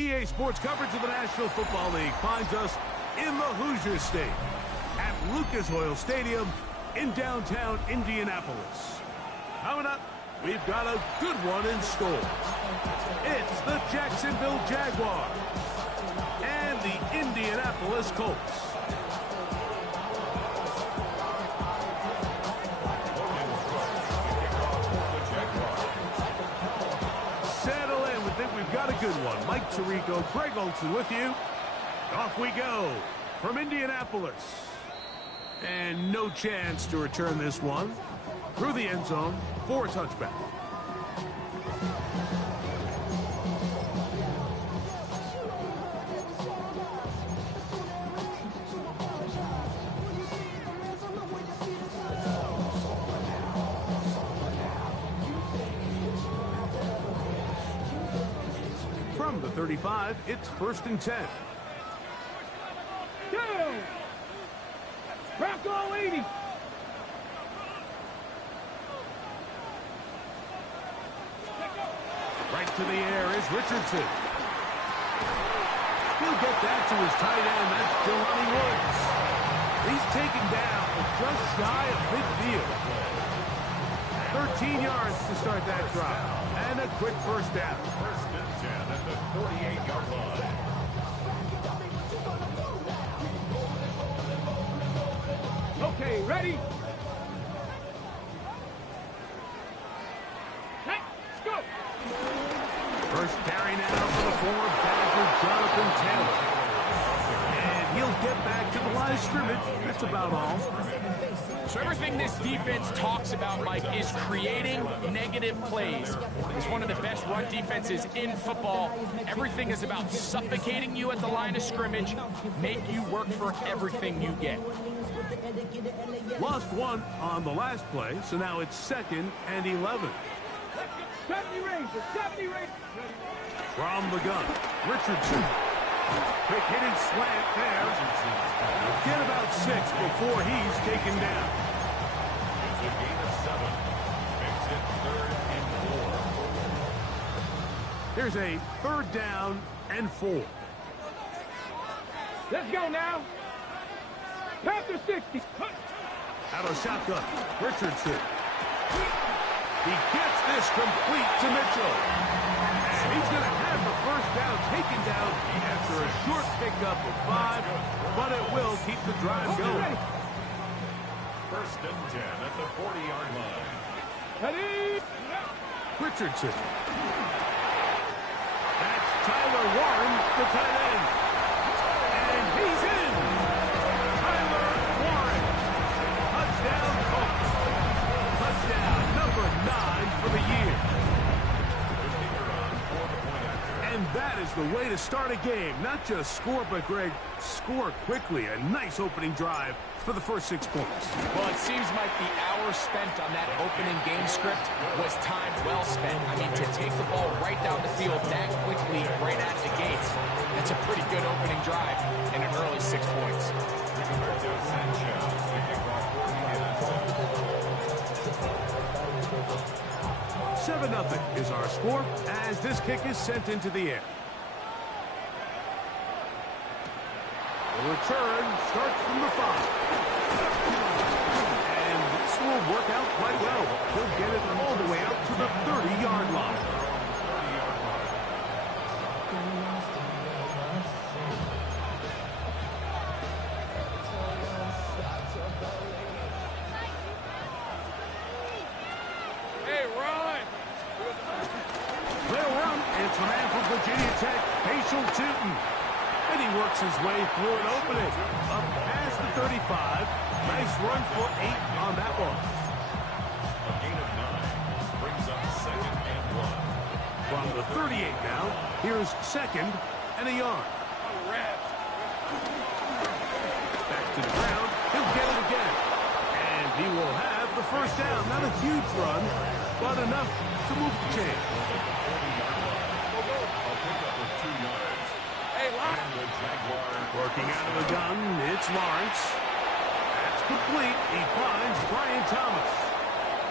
EA Sports coverage of the National Football League finds us in the Hoosier State at Lucas Oil Stadium in downtown Indianapolis. Coming up, we've got a good one in store. It's the Jacksonville Jaguars and the Indianapolis Colts. Settle in. We think we've got a good one. Mike Tirico, Greg Olson with you. Off we go from Indianapolis. And no chance to return this one through the end zone for a touchback. From the 35, it's 1st and 10. Bronco 80. Right to the air is Richardson. He'll get that to his tight end. That's Jelani Woods. He's taken down just shy of midfield. 13 yards to start that drive. And a quick first down. 1st and 10 at the 48-yard line. Okay, ready? Let's go! First carry now for the forward Badger, Jonathan Taylor. And he'll get back to the line of scrimmage. That's about all. So everything this defense talks about, Mike, is creating negative plays. It's one of the best run defenses in football. Everything is about suffocating you at the line of scrimmage, make you work for everything you get. Lost one on the last play, so now it's 2nd and 11. 70 Rangers, 70 Rangers. From the gun, Richardson. Quick hitting slant there. Get about 6 before he's taken down. It's a gain of 7. Makes it 3rd and 4. Here's a 3rd down and 4. Let's go now. Panther 60. Out of shotgun, Richardson. He gets this complete to Mitchell. And he's going to have the first down taken down after a short pickup of 5, but it will keep the drive going. 1st and 10 at the 40-yard line. Ready? Richardson. That's Tyler Warren, the tight end. And he's in. Tyler Warren. Touchdown, Colts. Touchdown number 9 for the year. And that is the way to start a game. Not just score, but, Greg, score quickly. A nice opening drive for the first 6 points. Well, it seems like the hour spent on that opening game script was time well spent. I mean, to take the ball right down the field that quickly, right out of the gates, that's a pretty good opening drive and an early 6 points. 7-0 is our score as this kick is sent into the air. The return starts from the 5. And this will work out quite well. He'll get it all the way out to the 30-yard line. It's a man from Virginia Tech, Paschal Tootin. And he works his way through an opening. Up past the 35. Nice run for 8 on that one. A gain of 9 brings up 2nd and 1. From the 38 now, here's 2nd and a yard. Back to the ground. He'll get it again. And he will have the first down. Not a huge run, but enough to move the chain. Working out of the gun, it's Lawrence. That's complete. He finds Brian Thomas.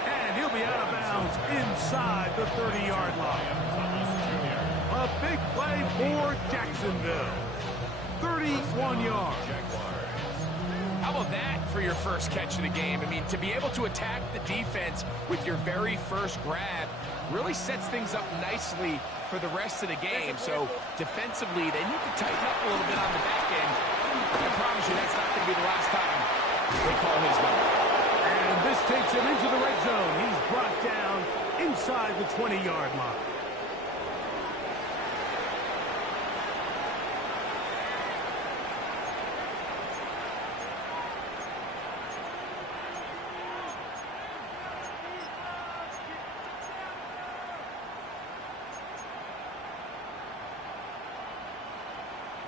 And he'll be out of bounds inside the 30-yard line. A A big play for Jacksonville. 31 yards. How about that for your first catch of the game? I mean, to be able to attack the defense with your very first grab really sets things up nicely for the rest of the game. So defensively, they need to tighten up a little bit on the back end. I promise you that's not going to be the last time they call his number. And this takes him into the red zone. He's brought down inside the 20-yard line.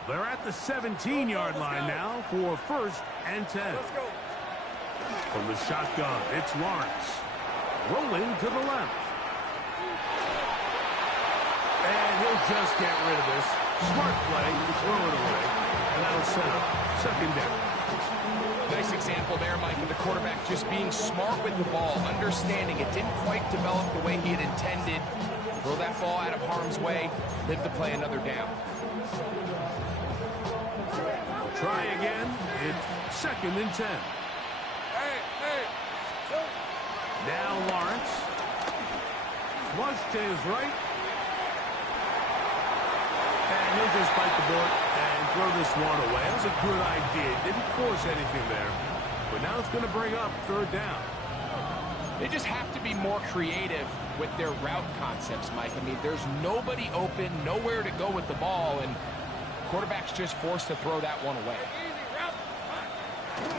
They're at the 17-yard line now for 1st and 10. From the shotgun, it's Lawrence. Rolling to the left. And he'll just get rid of this. Smart play to throw it away. And that'll set up 2nd down. Nice example there, Mike, of the quarterback just being smart with the ball, understanding it didn't quite develop the way he had intended. Throw that ball out of harm's way, live to play another down. Try again. It's 2nd and 10. Now Lawrence. Flush to his right. And he'll just bite the board and throw this one away. That was a good idea. Didn't force anything there. But now it's going to bring up 3rd down. They just have to be more creative with their route concepts, Mike. I mean, there's nobody open, nowhere to go with the ball, and quarterback's just forced to throw that one away.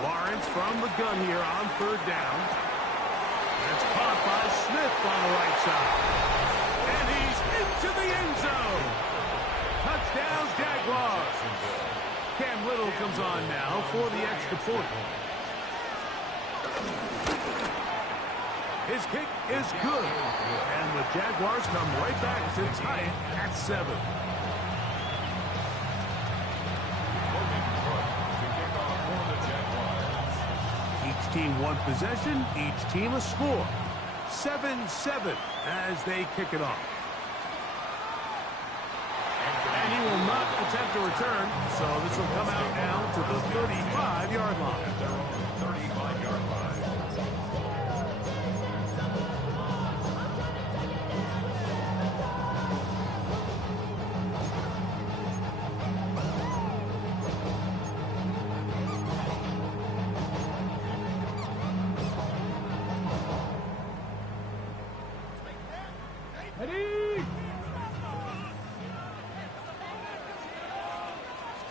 Lawrence from the gun here on 3rd down. That's caught by Smith on the right side. And he's into the end zone. Touchdown, Jaguars. Cam Little comes on now for the extra point. His kick is good. And the Jaguars come right back to tie it at 7. Each team one possession, each team a score. 7-7 as they kick it off. And he will not attempt a return, so this will come out now to the 35-yard line. 35-yard line.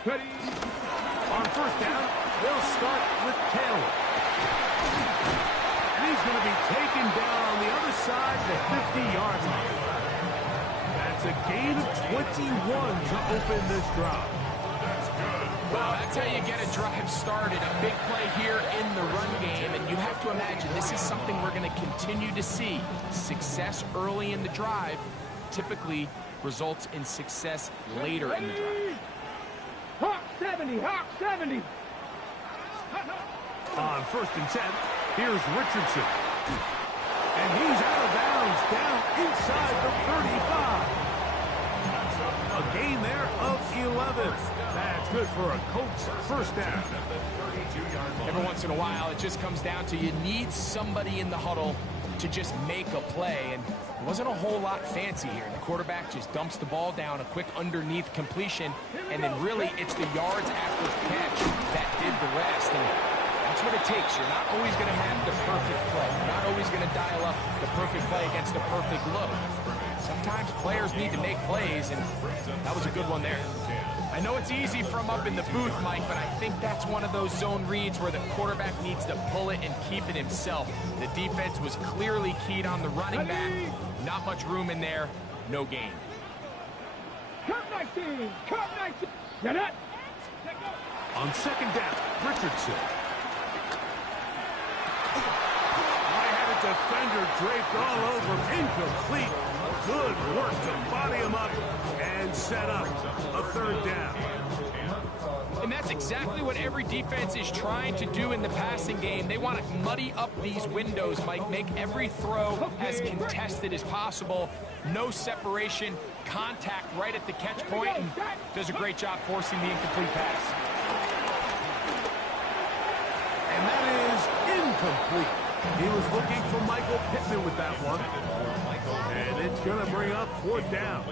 Ready. On 1st down, they'll start with Taylor. And he's going to be taken down on the other side, the 50-yard line. That's a gain of 21 to open this drive. Well, that's how you get a drive started. A big play here in the run game, and you have to imagine this is something we're going to continue to see. Success early in the drive typically results in success later in the drive. Hawk 70, Hawk 70. On 1st and 10, here's Richardson. And he's out of bounds down inside the 35. A gain there of 11. That's good for a Colts 1st down. Every once in a while, it just comes down to you need somebody in the huddle to just make a play, and it wasn't a whole lot fancy here. The quarterback just dumps the ball down, a quick underneath completion, and then really it's the yards after catch that did the rest, and that's what it takes. You're not always going to have the perfect play. You're not always going to dial up the perfect play against the perfect look. Sometimes players need to make plays, and that was a good one there. I know it's easy from up in the booth, Mike, but I think that's one of those zone reads where the quarterback needs to pull it and keep it himself. The defense was clearly keyed on the running back. Not much room in there. No gain. Cut 19. Cut 19. Get it. On 2nd down, Richardson. I had a defender draped all over, incomplete. Good work to body him up and set up a 3rd down. And that's exactly what every defense is trying to do in the passing game. They want to muddy up these windows, Mike, make every throw as contested as possible. No separation, contact right at the catch point and does a great job forcing the incomplete pass. And that is incomplete. He was looking for Michael Pittman with that one. And it's going to bring up 4th down.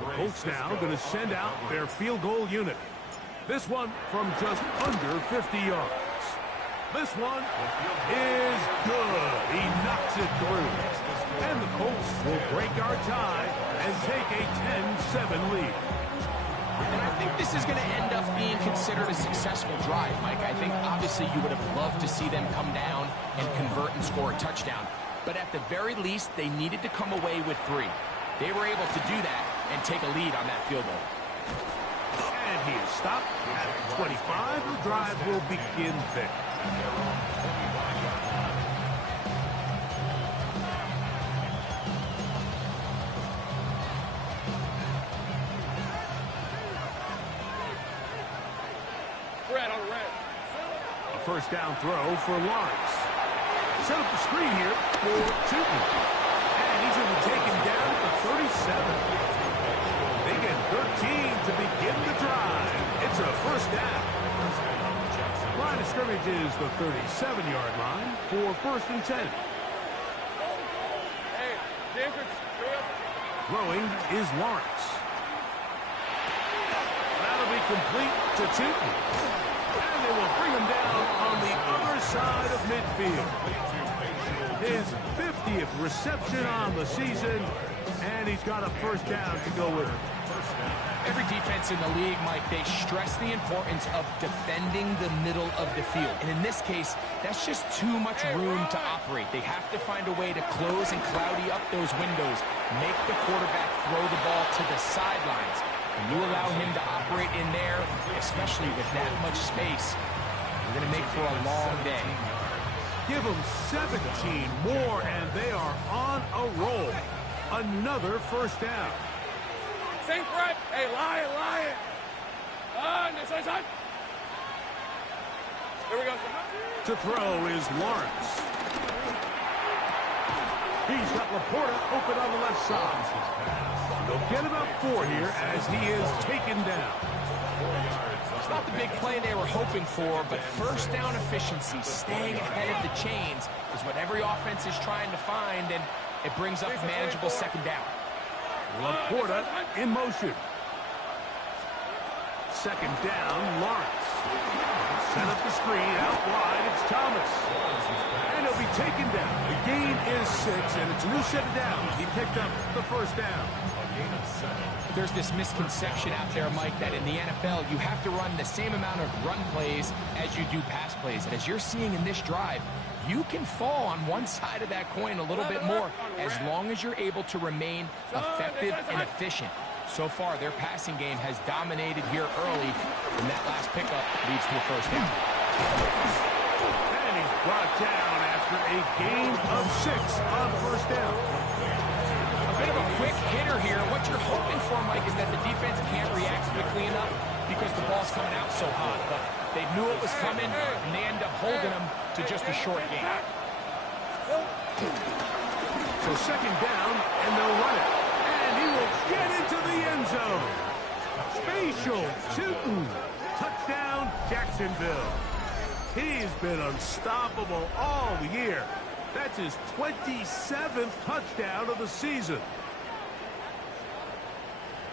The Colts now going to send out their field goal unit. This one from just under 50 yards. This one is good. He knocks it through. And the Colts will break our tie and take a 10-7 lead. And I think this is going to end up being considered a successful drive, Mike. I think obviously you would have loved to see them come down and convert and score a touchdown. But at the very least, they needed to come away with 3. They were able to do that and take a lead on that field goal. And he is stopped at 25. The drive will begin there. Red on red. A first down throw for Lawrence. Set up the screen here for Tootin. And he's going to be taken down at the 37. They get 13 to begin the drive. It's a first down. Line of scrimmage is the 37-yard line for 1st and 10. Hey, James, Throwing is Lawrence. That'll be complete to Tootin. And they will bring him down on the other side of midfield. His 50th reception on the season, and he's got a first down to go with it. Every defense in the league, Mike, they stress the importance of defending the middle of the field. And in this case, that's just too much room to operate. They have to find a way to close and cloudy up those windows, make the quarterback throw the ball to the sidelines. And you allow him to operate in there, especially with that much space, you're going to make for a long day. Give them 17 more, and they are on a roll. Another first down. Think right. Hey, lion. This side. Here we go. To throw is Lawrence. He's got Laporta open on the left side. They'll get about 4 here as he is taken down. It's not the big play they were hoping for, but first down efficiency, staying ahead of the chains, is what every offense is trying to find, and it brings up manageable 2nd down. Laporta in motion. 2nd down, Lawrence. Set up the screen, out wide, it's Thomas. And he'll be taken down. The gain is 6, and it's a new set of downs. He picked up the first down. There's this misconception out there, Mike, that in the NFL, you have to run the same amount of run plays as you do pass plays. And as you're seeing in this drive, you can fall on one side of that coin a little bit more as long as you're able to remain effective and efficient. So far, their passing game has dominated here early, and that last pickup leads to a first down. And he's brought down after a gain of 6 on first down. A bit of a quick hitter here. What you're hoping for, Mike, is that the defense can't react quickly enough because the ball's coming out so hot. But they knew it was coming, and they end up holding them to just a short gain. So 2nd down, and they'll run it. And he will get into the end zone. Spatial Tootin. Touchdown, Jacksonville. He's been unstoppable all year. That's his 27th touchdown of the season.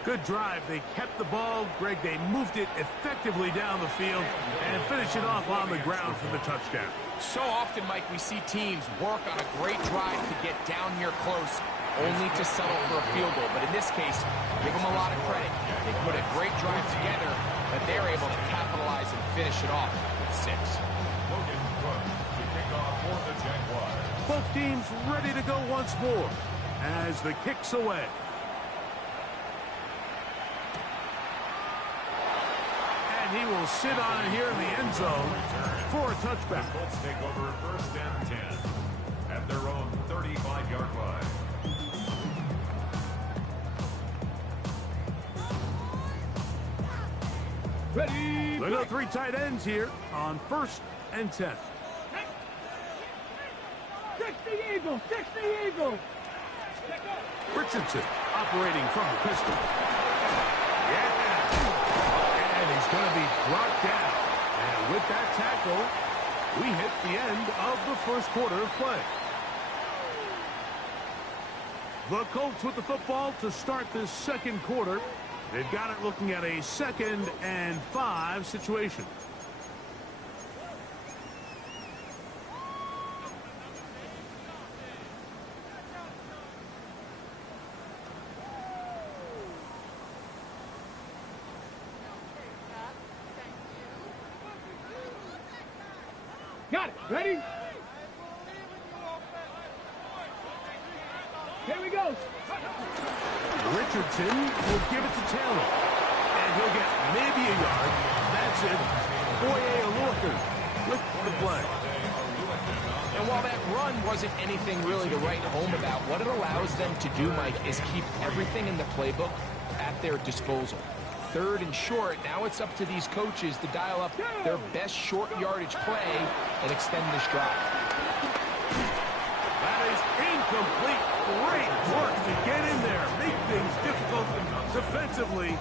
Good drive. They kept the ball. Greg, they moved it effectively down the field and finish it off on the ground for the touchdown. So often, Mike, we see teams work on a great drive to get down here close, only to settle for a field goal. But in this case, give them a lot of credit. They put a great drive together, but they're able to capitalize and finish it off with 6. Both teams ready to go once more as the kick's away. And he will sit on it here in the end zone for a touchback. Colts take over 1st and 10 at their own 35-yard line. Ready. They got 3 tight ends here on 1st and 10. 60 Eagles. 60 Eagles. Richardson operating from the pistol. Yeah. And he's going to be brought down. And with that tackle, we hit the end of the first quarter of play. The Colts with the football to start this second quarter. They've got it looking at a 2nd and 5 situation. Got it. Ready? Here we go. Richardson will give it to Taylor. And he'll get maybe a yard. That's it. Foye Aluakun with the play. And while that run wasn't anything really to write home about, what it allows them to do, Mike, is keep everything in the playbook at their disposal. 3rd and short, now it's up to these coaches to dial up their best short yardage play and extend this drive. That is incomplete. Great work to get in there, make things difficult defensively,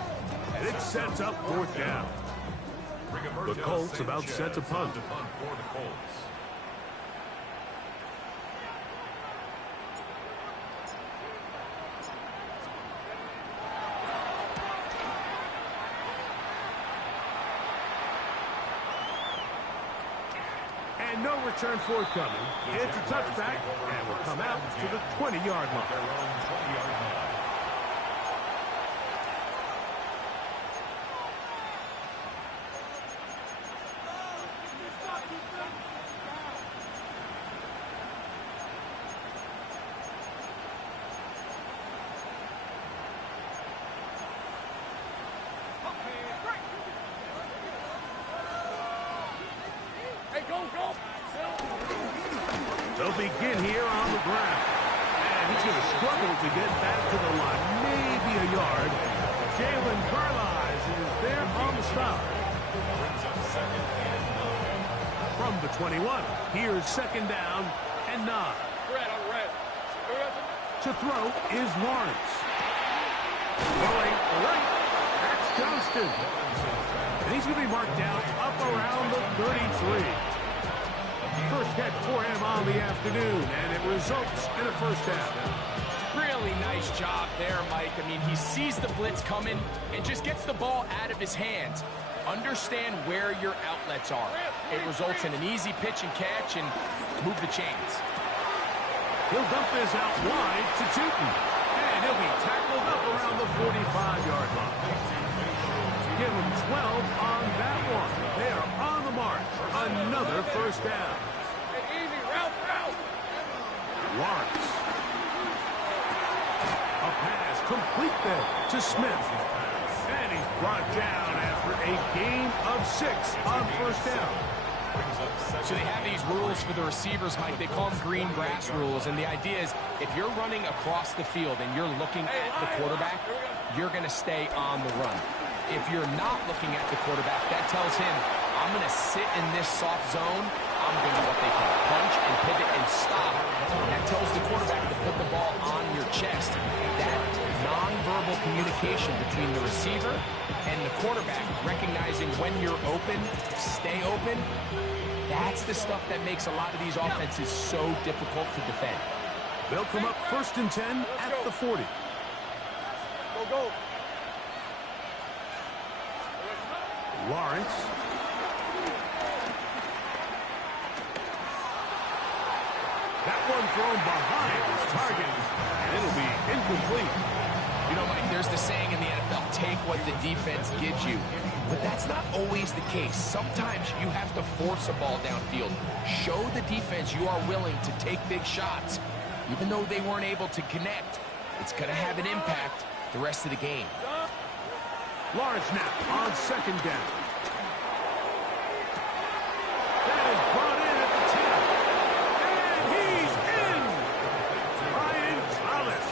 and it sets up 4th down. The Colts about set to punt. And no return forthcoming. It's a touchback, and will come out to the 20-yard line. They'll begin here on the ground. And he's going to struggle to get back to the line. Maybe a yard. Jalen Carlisle is there on the stop. From the 21, here's 2nd down and 9. To throw is Lawrence. Throwing right. That's Johnston. And he's going to be marked down up around the 33. First catch for him on the afternoon, and it results in a 1st down. Really nice job there, Mike. I mean, he sees the blitz coming and just gets the ball out of his hands. Understand where your outlets are. It results in an easy pitch and catch and move the chains. He'll dump this out wide to Tootin, and he'll be tackled up around the 45-yard line. Give him 12 on that one. They are on the march. Another 1st down. Lawrence. A pass complete there to Smith. And he's brought down after a gain of 6 on 1st down. So they have these rules for the receivers, Mike. They call them green grass rules. And the idea is if you're running across the field and you're looking at the quarterback, you're going to stay on the run. If you're not looking at the quarterback, that tells him, I'm going to sit in this soft zone. I'm going to what they call punch and pivot and stop. And that tells the quarterback to put the ball on your chest. That nonverbal communication between the receiver and the quarterback, recognizing when you're open, stay open, that's the stuff that makes a lot of these offenses so difficult to defend. They'll come up 1st and 10 at the 40. Go. Lawrence. That one thrown behind his target, and it'll be incomplete. You know, Mike, there's the saying in the NFL, take what the defense gives you. But that's not always the case. Sometimes you have to force a ball downfield. Show the defense you are willing to take big shots. Even though they weren't able to connect, it's going to have an impact the rest of the game. Lawrence now on 2nd down. That is brought in at the 10. And he's in! Ryan Thomas.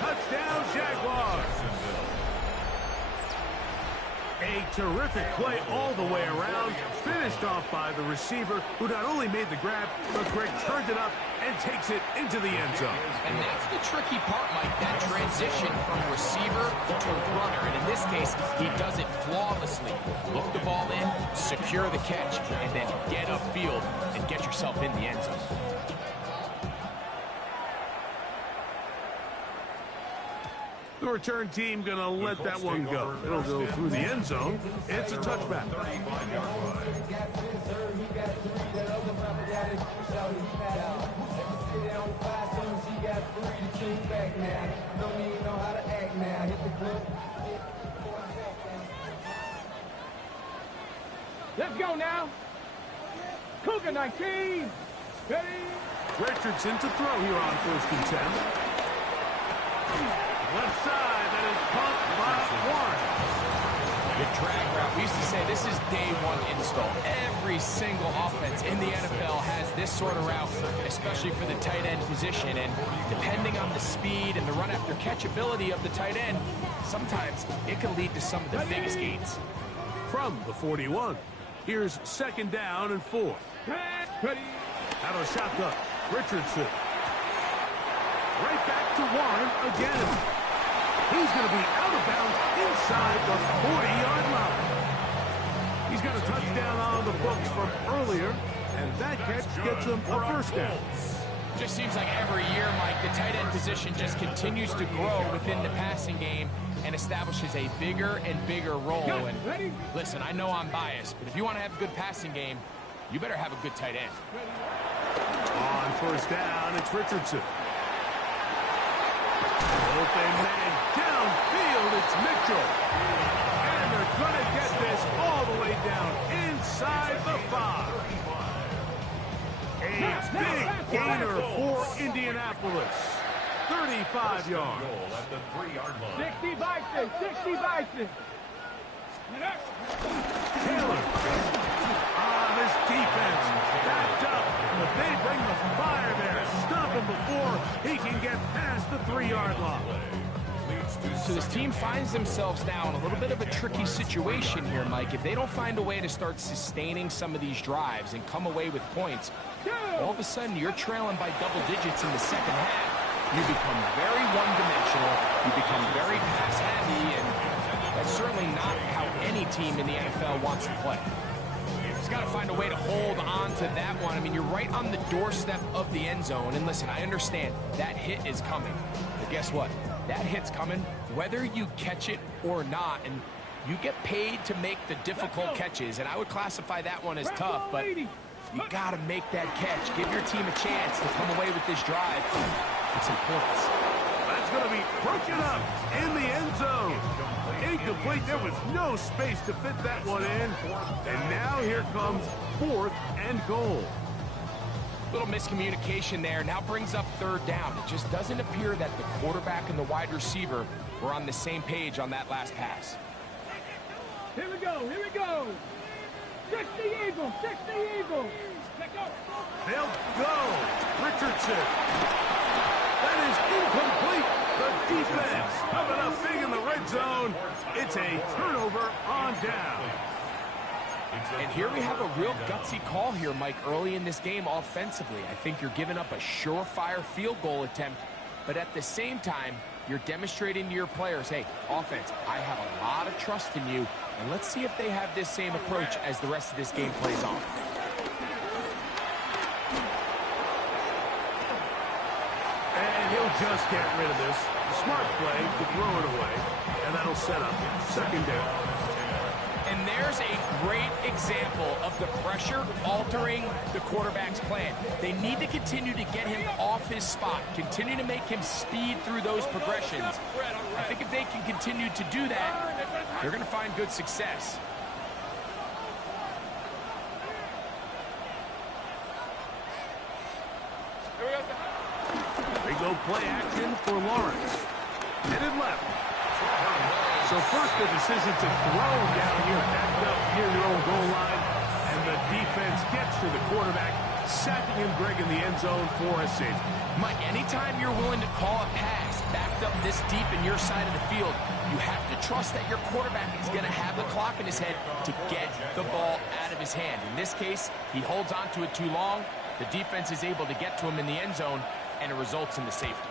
Touchdown, Jaguars. A terrific play all the way around. Finished off by the receiver, who not only made the grab, but Greg turned it up and takes it into the end zone. And that's the tricky part, Mike, that transition. transition from receiver to runner, and in this case, he does it flawlessly. Look the ball in, secure the catch, and then get upfield and get yourself in the end zone. The return team going to let that one go. It'll go through the end zone. It's a touchback. Let's go now. Cougar 19. Ready? Richardson to throw here on 1st and 10. Left side, that is pumped by Warren. Good drag route. We used to say this is day one install. Every single offense in the NFL has this sort of route, especially for the tight end position. And depending on the speed and the run after catch ability of the tight end, sometimes it can lead to some of the biggest gains. From the 41, here's 2nd down and 4. Ready? Out of the shotgun, Richardson. Right back to Warren again. He's going to be out of bounds inside the 40-yard line. He's got a touchdown on the books from earlier, and that catch gets him a 1st down. Just seems like every year, Mike, the tight end position just continues to grow within the passing game and establishes a bigger and bigger role. And listen, I know I'm biased, but if you want to have a good passing game, you better have a good tight end. On 1st down, it's Richardson. Open man downfield, it's Mitchell. And they're going to get this all the way down inside the 5. A big gainer for Indianapolis. 35 yards. 60 Bison, 60 Bison. Taylor. This defense backed up, but they bring the fire there. Stop him before he can get past the 3-yard line. So this team finds themselves now in a little bit of a tricky situation here, Mike. If they don't find a way to start sustaining some of these drives and come away with points, all of a sudden you're trailing by double digits in the 2nd half. You become very one-dimensional, you become very pass-heavy, and that's certainly not how any team in the NFL wants to play. He's got to find a way to hold on to that one. I mean, you're right on the doorstep of the end zone. And listen, I understand that hit is coming. But guess what? That hit's coming whether you catch it or not. And you get paid to make the difficult catches. And I would classify that one as tough. But you got to make that catch. Give your team a chance to come away with this drive. It's important. That's going to be broken up in the end zone. Incomplete. There was no space to fit that one in. And now here comes 4th and goal. Little miscommunication there. Now brings up 3rd down. It just doesn't appear that the quarterback and the wide receiver were on the same page on that last pass. Here we go, here we go. 60 Eagles, 60 Eagles. They'll go. Richardson. That is incomplete. The defense coming up big in the red zone. It's a turnover on down. And here we have a real gutsy call here, Mike, early in this game offensively. I think you're giving up a surefire field goal attempt, but at the same time, you're demonstrating to your players, hey, offense, I have a lot of trust in you, and let's see if they have this same approach as the rest of this game plays on. And he'll just get rid of this. Smart play to throw it away, and that'll set up 2nd down. And there's a great example of the pressure altering the quarterback's plan. They need to continue to get him off his spot, continue to make him speed through those progressions. I think if they can continue to do that, they're going to find good success. They go play action for Lawrence. Headed left. So first the decision to throw down here, backed up near your own goal line. And the defense gets to the quarterback, sacking him, Greg, in the end zone for a safety. Mike, anytime you're willing to call a pass backed up this deep in your side of the field, you have to trust that your quarterback is going to have the clock in his head to get the ball out of his hand. In this case, he holds on to it too long. The defense is able to get to him in the end zone, and it results in the safety.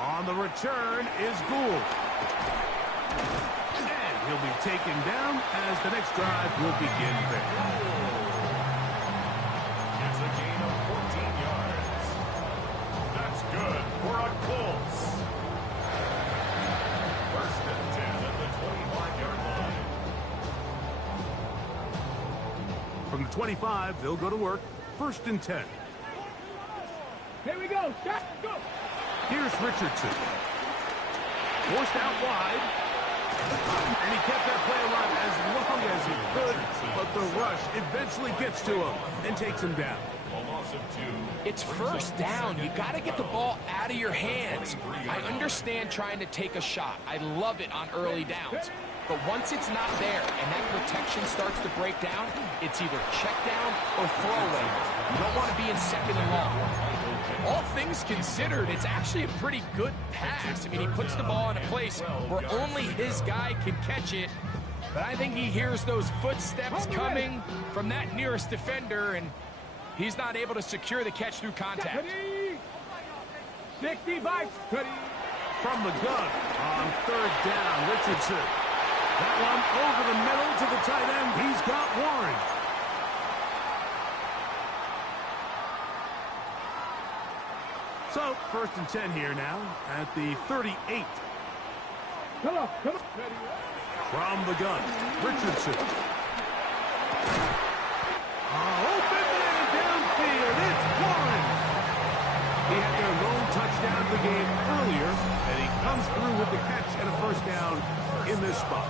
On the return is Gould. And he'll be taken down as the next drive will begin there. It's a gain of 14 yards. That's good for a Colts. First and 10 at the 25-yard line. From the 25, they'll go to work. First and 10. Here we go. Shot, go. Here's Richardson. Forced out wide. And he kept that play alive as long as he could, but the rush eventually gets to him and takes him down. A loss of 2. It's first down. You got to get the ball out of your hands. I understand trying to take a shot. I love it on early downs. But once it's not there and that protection starts to break down, it's either check down or throwaway. You don't want to be in second and long. All things considered, it's actually a pretty good pass. I mean, he puts the ball in a place where only his guy can catch it. But I think he hears those footsteps coming from that nearest defender, and he's not able to secure the catch through contact. 65. From the gun on third down, Richardson. That one over the middle to the tight end. He's got Warren. So, first and 10 here now at the 38. Come on. From the gun, Richardson. Open man downfield. It's Warren. He had their lone touchdown of the game earlier, and he comes through with the catch and a first down in this spot.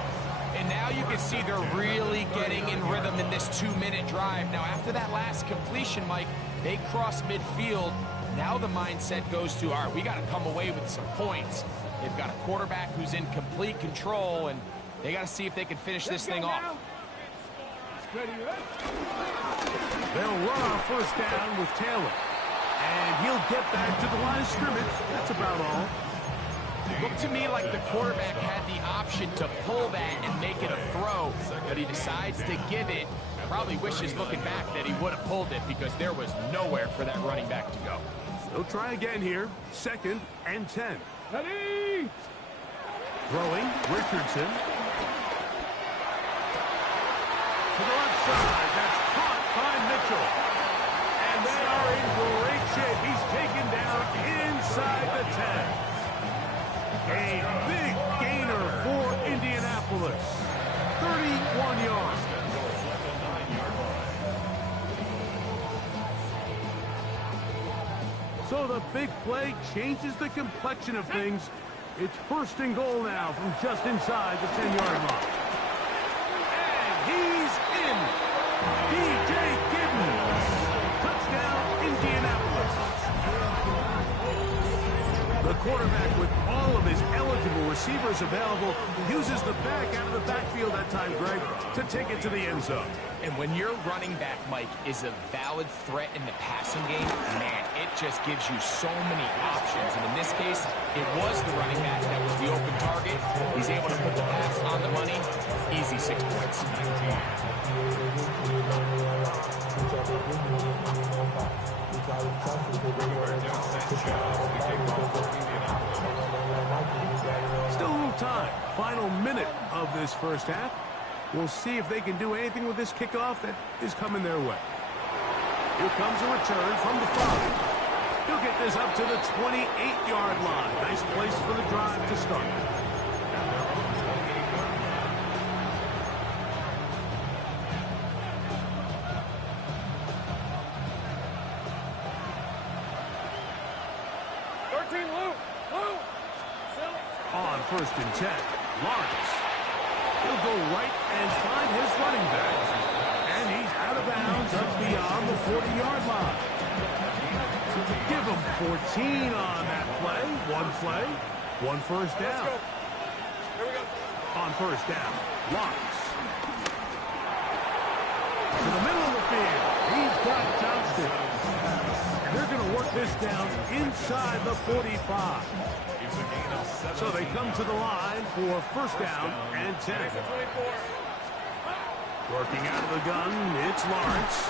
And now you can see they're really getting in rhythm in this 2-minute drive. Now, after that last completion, Mike, they cross midfield. Now the mindset goes to, all right, we got to come away with some points. They've got a quarterback who's in complete control, and they got to see if they can finish this thing off. They'll run on first down with Taylor. And he'll get back to the line of scrimmage. That's about all. Looked to me like the quarterback had the option to pull that and make it a throw, but he decides to give it. Probably wishes looking back that he would have pulled it because there was nowhere for that running back to go. They'll try again here. Second and 10. Ready. Throwing, Richardson. To the left side. That's caught by Mitchell. And they are in great shape. He's taken down inside the 10. A big gainer for Indianapolis. 31 yards. So the big play changes the complexion of things. It's first and goal now from just inside the 10-yard line. And he's in. DJ Giddens. Touchdown, Indianapolis. The quarterback, with all of his eligible receivers available, uses the back out of the backfield that time, Greg, to take it to the end zone. And when your running back, Mike, is a valid threat in the passing game, man, it just gives you so many options. And in this case, it was the running back that was the open target. He's able to put the pass on the money. Easy 6 points. Still a little time. Final minute of this first half. We'll see if they can do anything with this kickoff that is coming their way. Here comes a return from the 5. He'll get this up to the 28-yard line. Nice place for the drive to start. On first and 10, Lawrence. He'll go right and find his running back. And he's out of bounds up beyond the 40-yard line. Give him 14 on that play. One first down. On first down, Lawrence. To the middle of the field. He's got Johnston. And they're going to work this down inside the 45. So they come to the line for first down and 10. Working out of the gun, it's Lawrence.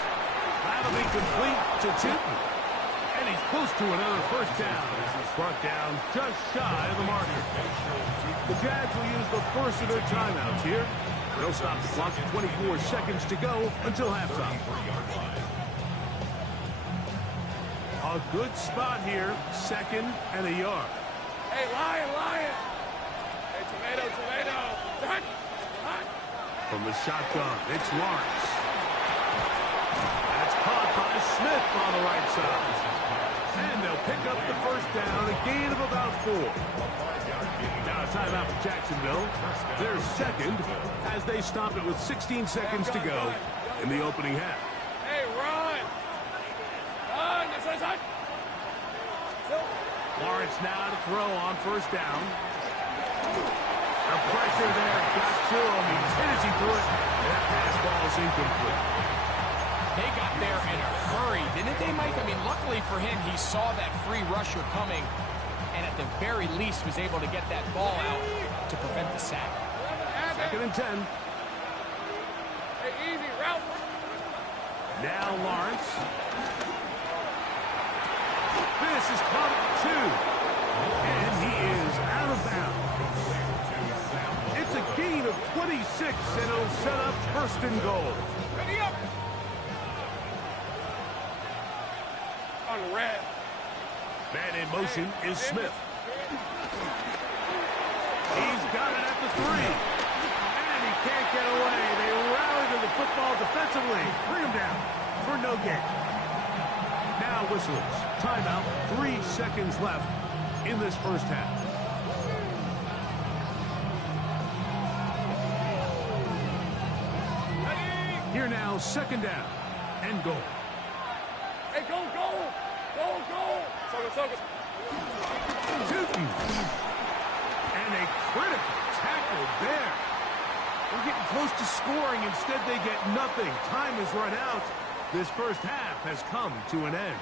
That'll be complete to Chipman. And And he's close to another first down. Brought down just shy of the marker. The Jags will use the first of their timeouts here. They'll stop the clock at 24 seconds to go until halftime. A good spot here, 2nd and a yard. Hey, Lion! Hey, tomato! Hot! From the shotgun, it's Lawrence. That's caught by Smith on the right side. And they'll pick up the first down, a gain of about 4. Now a timeout for Jacksonville. Their second as they stop it with 16 seconds to go in the opening half. Hey, run! Lawrence now to throw on first down. The pressure there got to him. He's hit as he threw it. That pass ball is incomplete. They got there in a hurry, didn't they, Mike? I mean, luckily for him, he saw that free rusher coming and at the very least was able to get that ball out to prevent the sack. 2nd and 10. Hey, easy, route. Now Lawrence. This is caught at 2. And he is out of bounds. It's a gain of 26, and it'll set up 1st and goal. Ready up. On the red. Man in motion is Smith. He's got it at the 3. And he can't get away. They rally to the football defensively. Bring him down for no gain. Now whistles. Timeout. 3 seconds left in this first half. Here now, 2nd down and goal. Hey, go! Focus. Tootin'. And a critical tackle there. We're getting close to scoring. Instead, they get nothing. Time has run out. This first half has come to an end.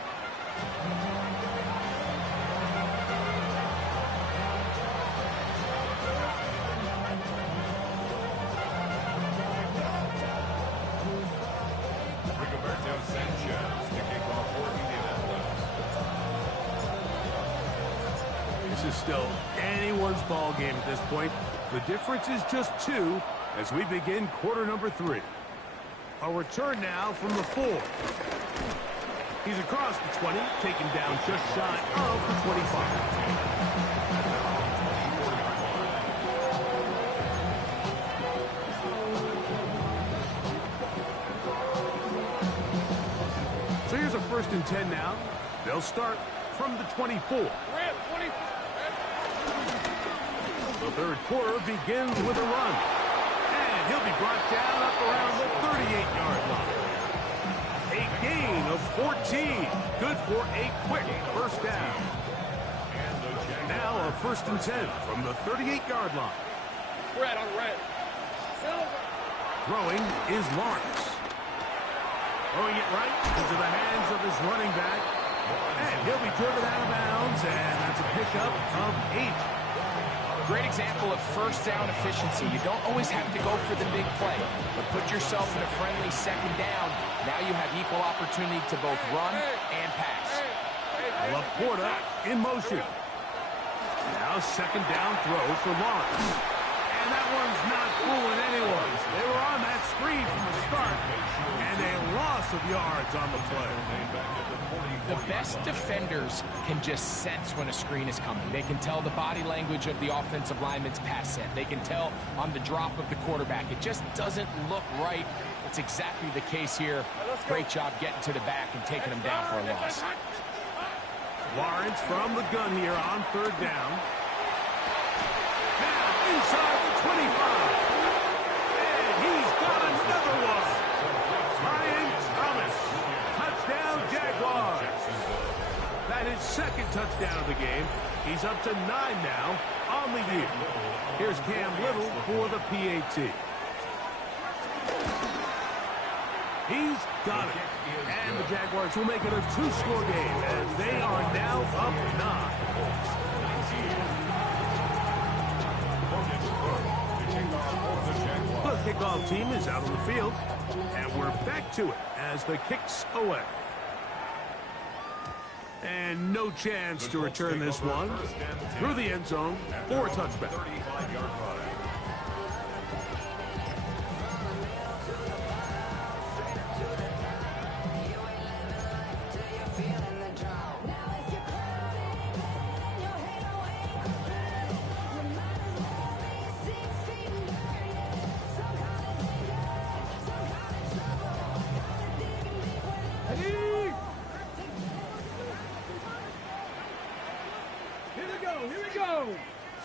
This is still anyone's ball game at this point. The difference is just 2 as we begin quarter number 3. A return now from the 4. He's across the 20, taken down just shy of the 25. So here's a 1st and 10 now. They'll start from the 24. The third quarter begins with a run. And he'll be brought down up around the 38-yard line. A gain of 14. Good for a quick first down. Now a 1st and 10 from the 38-yard line. Red on red. Throwing is Lawrence. Throwing it right into the hands of his running back. And he'll be driven out of bounds, and that's a pickup of 8. Great example of first down efficiency. You don't always have to go for the big play, but put yourself in a friendly 2nd down. Now you have equal opportunity to both run and pass. Laporta in motion. Now 2nd down throw for Lawrence. And that one's not fooling anyone. They were on that screen from the start, and a loss of yards on the play. The best defenders can just sense when a screen is coming. They can tell the body language of the offensive lineman's pass set. They can tell on the drop of the quarterback. It just doesn't look right. It's exactly the case here. Great job getting to the back and taking him down for a loss. Lawrence from the gun here on 3rd down. Now inside the 25. And he's got another one. Ryan Thomas. Touchdown, Jaguars. That is 2nd touchdown of the game. He's up to 9 now on the year. Here's Cam Little for the PAT. He's got it. And the Jaguars will make it a 2-score game as they are now up 9. The kickoff team is out on the field, and we're back to it as the kick's away. And no chance to return this one through the end zone for a touchback. 35-yard run.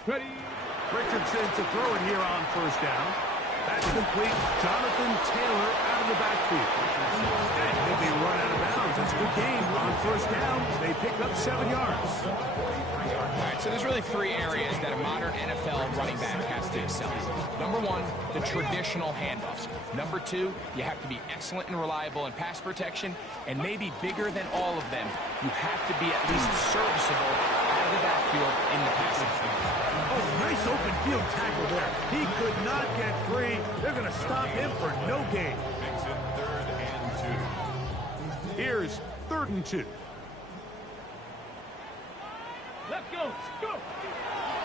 Ready. Richardson to throw it here on first down. That's complete. Jonathan Taylor out of the backfield. And he'll be run out of bounds. That's a good game. On first down, they pick up 7 yards. All right, so there's really 3 areas that a modern NFL running back has to excel in. Number 1, the traditional handoffs. Number 2, you have to be excellent and reliable in pass protection. And maybe bigger than all of them, you have to be at least serviceable out of the backfield in the passing. Oh, nice open field tackle there. He could not get free. They're going to stop him for no gain. Makes it 3rd and 2. Here's 3rd and 2. Let's go. Go.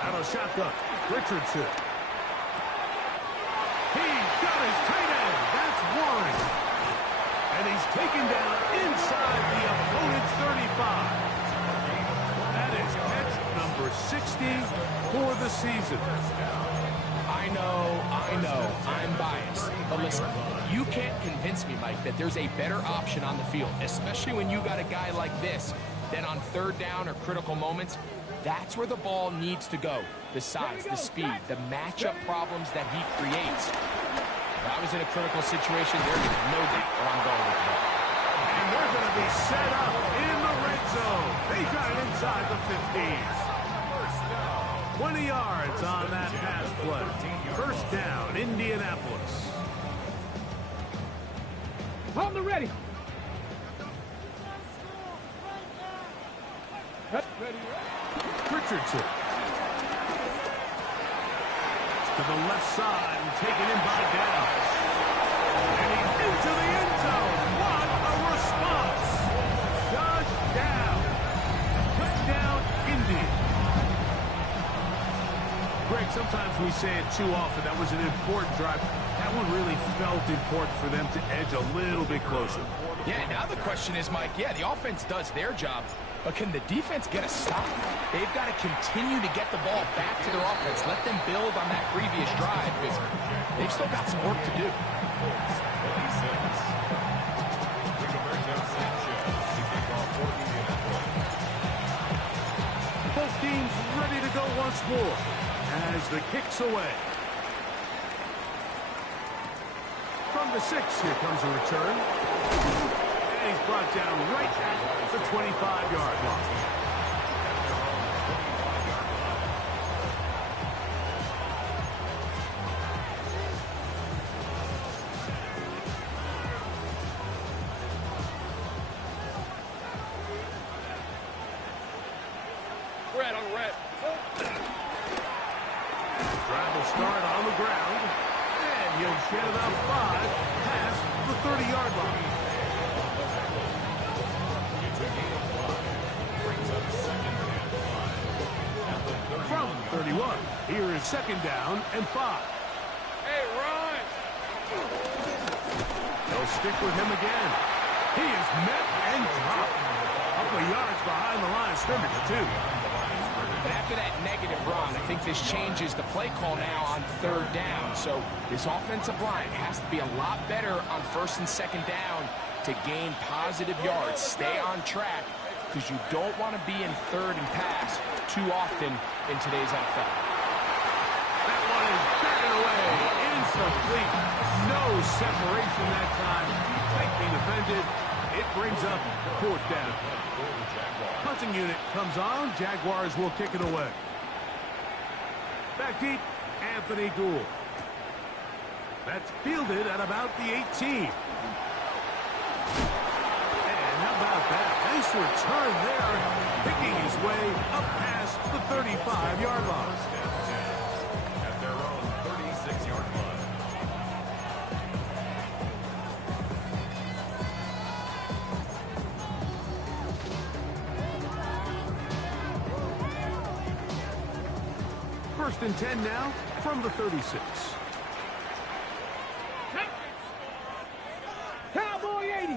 Out of shotgun. Richardson. He's got his tight end. That's one. And he's taken down inside the opponent's 35. That is catch number 60 for the season. I know, I'm biased. But listen, you can't convince me, Mike, that there's a better option on the field, especially when you got a guy like this, then on 3rd down or critical moments, that's where the ball needs to go. The size, the speed, the matchup problems that he creates. If I was in a critical situation, there is no doubt where I'm going with that. And they're going to be set up in the red zone. They got it inside the 15. 20 yards on that pass play. First down, Indianapolis. On the ready. Ready. Richardson. To the left side and taken in by Downs. And he's into the end zone. What a response. Touchdown. Touchdown, Indy. Greg, sometimes we say it too often. That was an important drive. That one really felt important for them to edge a little bit closer. Yeah, now the question is, Mike, yeah, the offense does their job, but can the defense get a stop? They've got to continue to get the ball back to their offense. Let them build on that previous drive because they've still got some work to do. Both teams ready to go once more as the kick's away. From the 6, here comes a return. And he's brought down right at the 25-yard line. Red on red. Drive will start on the ground. And he'll shed about 5 past the 30-yard line. From 31, here is 2nd down and 5. Hey, run! They'll stick with him again. He is met and dropped. Couple of yards behind the line of scrimmage, too. And after that negative run, I think this changes the play call now on 3rd down. So this offensive line has to be a lot better on 1st and 2nd down to gain positive yards. Stay on track because you don't want to be in 3rd and pass too often in today's NFL. That one is batted away. Incomplete. No separation that time. Tightly defended. It brings up 4th down. Punting unit comes on. Jaguars will kick it away. Back deep, Anthony Gould. That's fielded at about the 18. And how about that? Nice return there. Picking his way up past the 35-yard line. At their own 36-yard line. First and 10 now from the 36. Cowboy 80.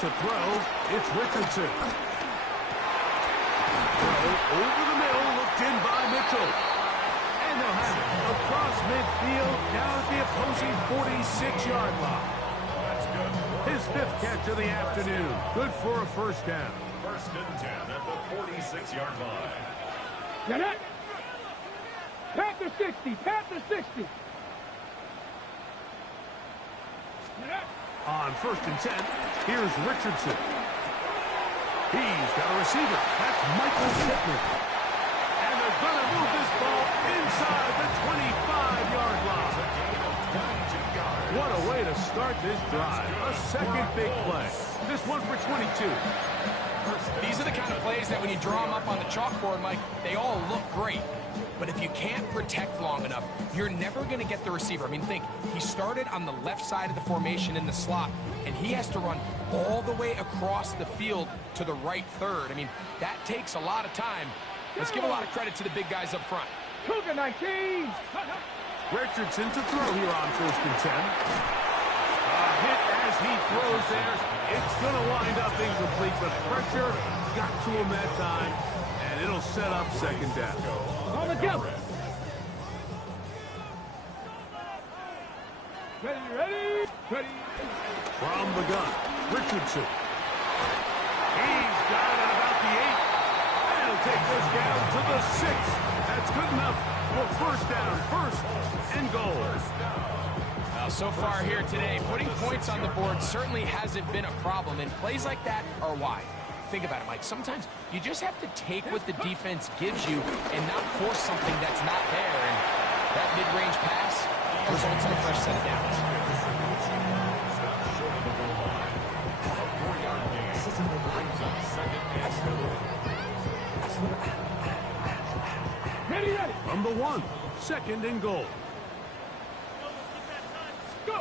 To throw, it's Richardson. Throw over the middle, looked in by Mitchell. And they'll have it across midfield, down at the opposing 46-yard line. That's good. His 5th catch of the afternoon. Good for a first down. First and 10 at the 46-yard line. Get it. Panther 60. Panther 60. Get it. On first and 10, here's Richardson. He's got a receiver. That's Michael Pittman. And they're going to move this ball inside the 25-yard line. What a way to start this drive. A second big play. This one for 22. These are the kind of plays that when you draw them up on the chalkboard, Mike, they all look great. But if you can't protect long enough, you're never going to get the receiver. I mean, think, he started on the left side of the formation in the slot, and he has to run all the way across the field to the right third. I mean, that takes a lot of time. Let's give a lot of credit to the big guys up front. Cougar 19. Richardson to throw here on first and 10. A hit as he throws there. It's going to wind up incomplete, but pressure got to him that time, and it'll set up second down. All together. Ready, ready, ready. From the gun, Richardson. He's got it about the 8. And he'll take this down to the 6. That's good enough for first down, first and goal. So far here today, putting points on the board certainly hasn't been a problem, and plays like that are why. Think about it, Mike. Sometimes you just have to take what the defense gives you and not force something that's not there. And that mid-range pass results in a fresh set of downs. Ready, ready. From the 1, second and goal. Go.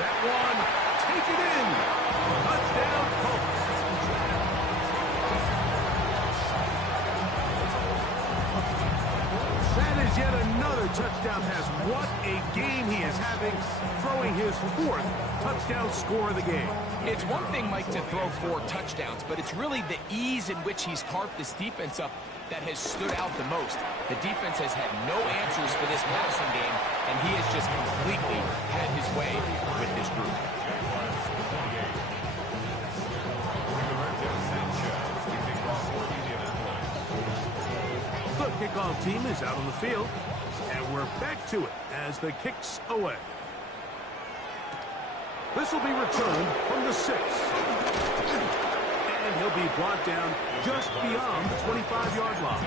That one, take it in. Touchdown, Colts. That is yet another touchdown pass. What a game he is having, throwing his 4th touchdown score of the game. It's one thing, Mike, to throw 4 touchdowns, but it's really the ease in which he's carved this defense up that has stood out the most. The defense has had no answers for this passing game, and he has just completely had his way with this group. The kickoff team is out on the field, and we're back to it as the kick's away. This will be returned from the 6. And he'll be brought down just beyond the 25-yard line.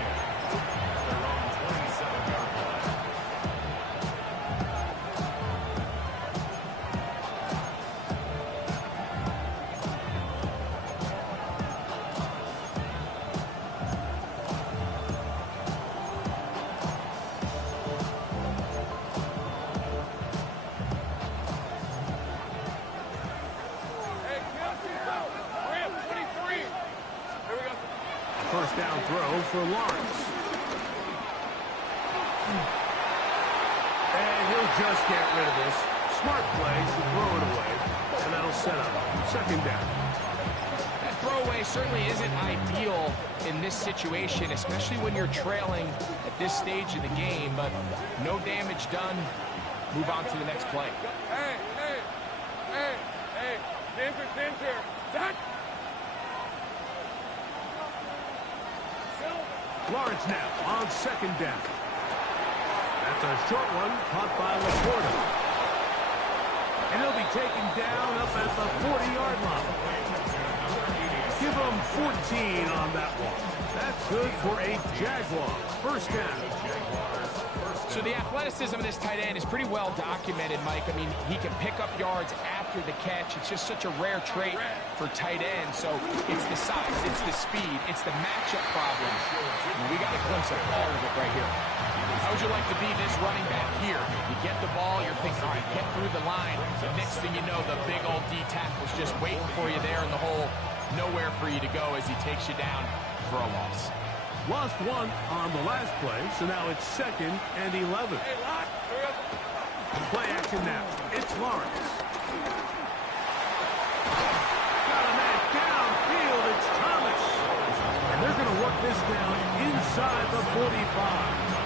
First down throw for Lawrence. And he'll just get rid of this. Smart play to throw it away. And that'll set up second down. That throwaway certainly isn't ideal in this situation, especially when you're trailing at this stage of the game, but no damage done. Move on to the next play. Hey, center. That. Lawrence now on second down. That's a short one caught by Laporta. And he'll be taken down up at the 40-yard line. Give him 14 on that one. That's good for a Jaguar. First down. So the athleticism of this tight end is pretty well documented, Mike. I mean, he can pick up yards after the catch. It's just such a rare trait for tight ends. So it's the size, it's the speed, it's the matchup problem. And we got a glimpse of all of it right here. How would you like to be this running back here? You get the ball, you're thinking, all right, get through the line. The next thing you know, the big old D tackle's just waiting for you there in the hole. nowhere for you to go as he takes you down for a loss. Lost one on the last play, so now it's 2nd and 11. Play action now. It's Lawrence. Got a man downfield. It's Thomas. And they're going to work this down inside the 45.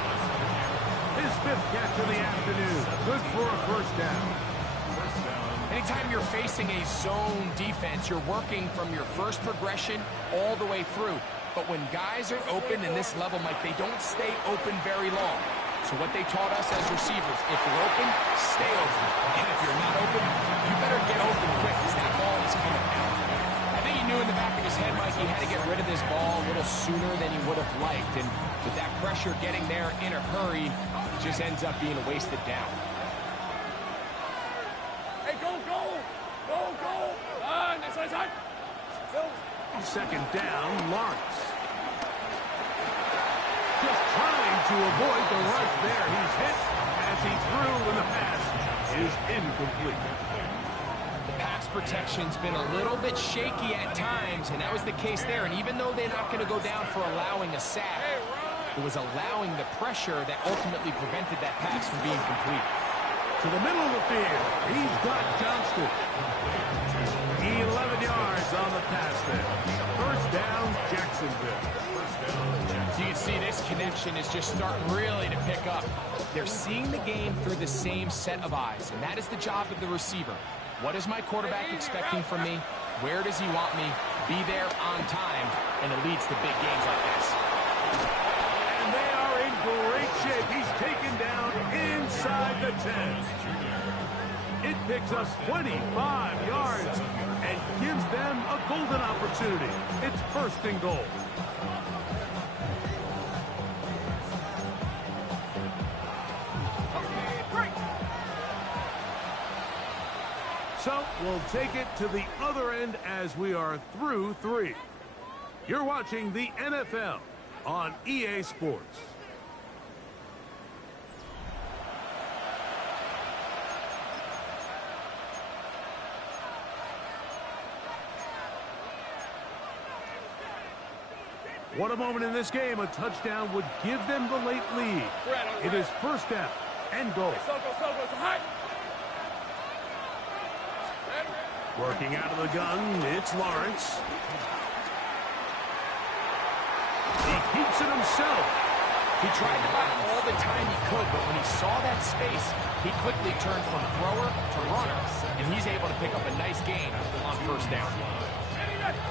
His 5th catch of the afternoon. Good for a first down. Anytime you're facing a zone defense, you're working from your first progression all the way through. But when guys are open in this level, Mike, they don't stay open very long. So what they taught us as receivers, if you're open, stay open. And if you're not open, you better get open quick because that ball is coming out. I think he knew in the back of his head, Mike, he had to get rid of this ball a little sooner than he would have liked. And with that pressure getting there in a hurry, it just ends up being a wasted down. Hey, go! Inside. 2nd down, Lawrence. Just trying to avoid the rush there. He's hit as he threw, and the pass is incomplete. The pass protection's been a little bit shaky at times, and that was the case there. And even though they're not going to go down for allowing a sack, it was allowing the pressure that ultimately prevented that pass from being complete. To the middle of the field, he's got Johnston. 11 yards on the pass there. First down, Jacksonville. You can see this connection is just starting really to pick up. They're seeing the game through the same set of eyes, and that is the job of the receiver. What is my quarterback expecting from me? Where does he want me? Be there on time, and it leads to big gains like this. And they are in great shape. He's taken down inside the 10. It picks us 25 yards and gives them a golden opportunity. It's 1st and goal. So we'll take it to the other end as we are through 3. You're watching the NFL on EA Sports. What a moment in this game. A touchdown would give them the late lead. It is 1st down and goal. Working out of the gun, it's Lawrence. He keeps it himself. He tried to buy all the time he could, but when he saw that space, he quickly turned from thrower to runner, and he's able to pick up a nice gain on 1st down.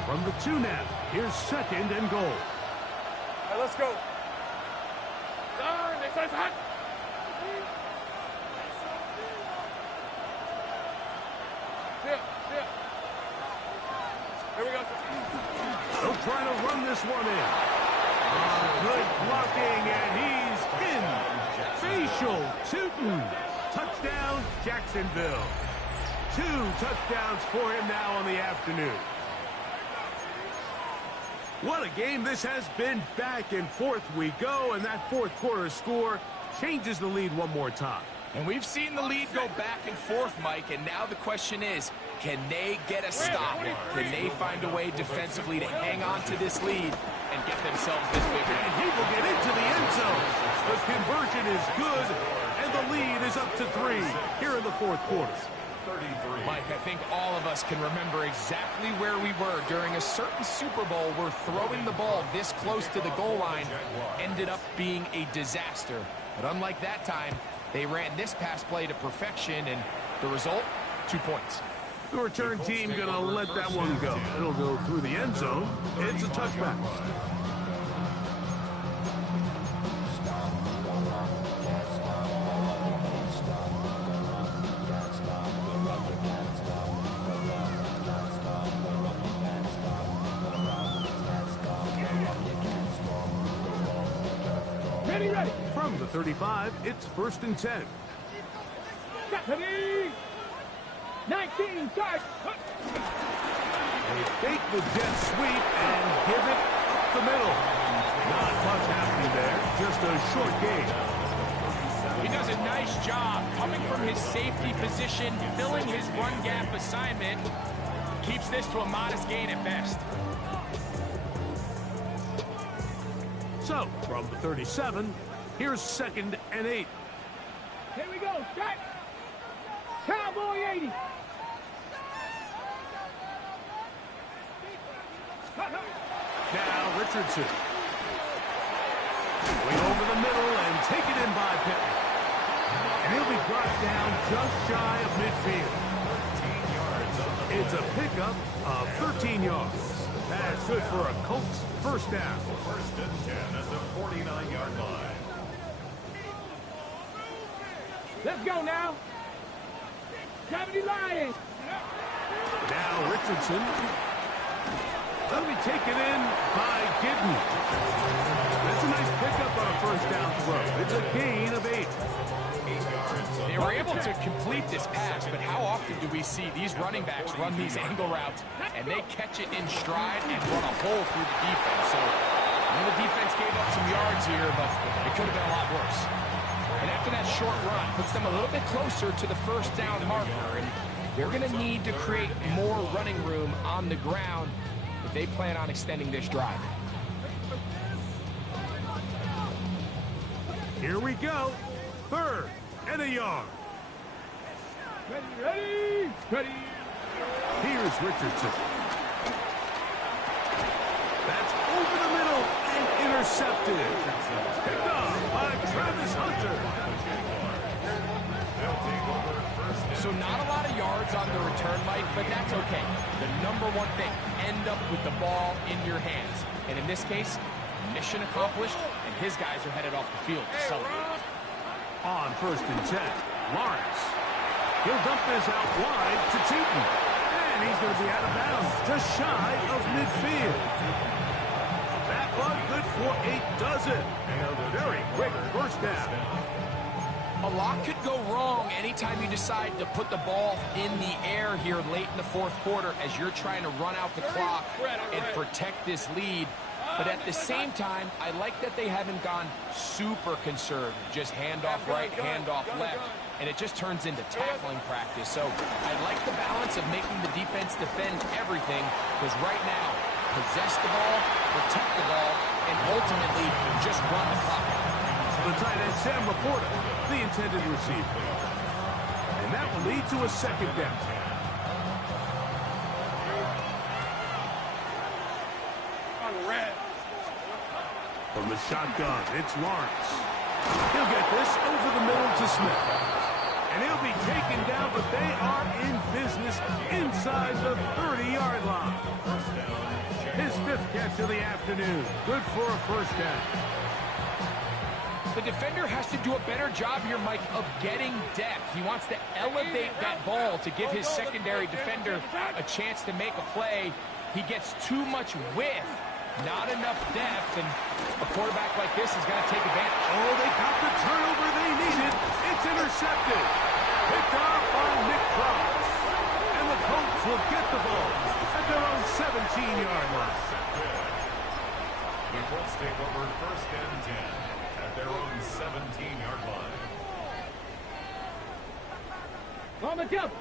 From the 2 now, here's 2nd and goal. All right, let's go. Here we go. They'll try to run this one in. Good blocking, and he's in. Facial tootin'. Touchdown, Jacksonville. 2 touchdowns for him now on the afternoon. What a game this has been. Back and forth we go, and that 4th quarter score changes the lead one more time. And we've seen the lead go back and forth, Mike, and now the question is, can they get a stop? Can they find a way defensively to hang on to this lead and get themselves this big? And he will get into the end zone. The conversion is good, and the lead is up to 3 here in the 4th quarter. Mike, I think all of us can remember exactly where we were during a certain Super Bowl where throwing the ball this close to the goal line ended up being a disaster. But unlike that time, they ran this pass play to perfection, and the result, 2 points. The return team going to let that one go. It'll go through the end zone. It's a touchback. Ready. From the 35, it's 1st and 10. Ready. 19, start. They fake the jet sweep and give it up the middle. Not much happening there, just a short gain. He does a nice job coming from his safety position, filling his run gap assignment, keeps this to a modest gain at best. So, from the 37, here's 2nd and 8. Here we go. Strike. Cowboy 80. Now Richardson. Way over the middle and taken in by Pittman. And he'll be brought down just shy of midfield. 13 yards on the It's a pickup of 13 yards. That's good for a Colts first down. 1st and 10 at the 49-yard line. Let's go now. 70 Lions. Now Richardson. That'll be taken in by Gidden. That's a nice pickup on a first down throw. It's a gain of 8. 8 yards on They were able to complete this pass, but how often do we see these running backs run these angle routes and they catch it in stride and run a hole through the defense? So the defense gave up some yards here, but it could have been a lot worse. And after that short run, puts them a little bit closer to the first down marker, and they're going to need to create more running room on the ground if they plan on extending this drive. Here we go. 3rd and a yard. Ready. Here's Richardson. That's over the middle and intercepted. Picked up by Travis Hunter. They'll take over 1st and So not a lot of yards on the return, Mike, but that's okay. The number one thing, end up with the ball in your hands. And in this case, mission accomplished, and his guys are headed off the field to celebrate. On 1st and 10, Lawrence. He'll dump this out wide to Tootin. And he's going to be out of bounds, just shy of midfield. That one good for 8 does it. And a very quick first down. A lot could go wrong anytime you decide to put the ball in the air here late in the 4th quarter as you're trying to run out the clock and protect this lead. But at the same time, I like that they haven't gone super conservative. Just handoff right, handoff left, and it just turns into tackling practice. So I like the balance of making the defense defend everything, because right now, possess the ball, protect the ball, and ultimately just run the clock out. The tight end, Sam Laporta, the intended receiver. And that will lead to a 2nd down. From the shotgun, it's Lawrence. He'll get this over the middle to Smith. And he'll be taken down, but they are in business inside the 30-yard line. His 5th catch of the afternoon. Good for a first down. The defender has to do a better job here, Mike, of getting depth. He wants to elevate that ball to give his secondary defender a chance to make a play. He gets too much width, not enough depth, and a quarterback like this is going to take advantage. Oh, they got the turnover they needed. It's intercepted. Picked off by Nick Cross. And the Colts will get the ball at their own 17-yard line. The Colts take over 1st and 10 at their own 17-yard line. On the jump.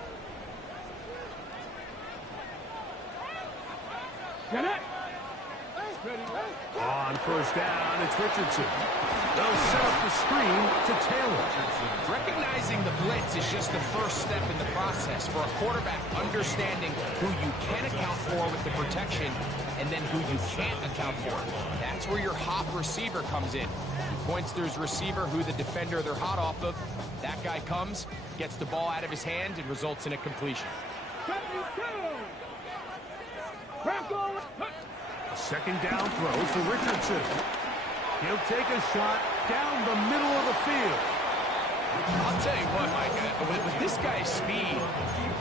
Get it. On 1st down, it's Richardson. They'll set up the screen to Taylor. Recognizing the blitz is just the first step in the process for a quarterback, understanding who you can account for with the protection and then who you can't account for. That's where your hot receiver comes in. He points to his receiver, who the defender they're hot off of. That guy comes, gets the ball out of his hand, and results in a completion. A 2nd down throw for Richardson. He'll take a shot down the middle of the field. I'll tell you what, Mike, with this guy's speed,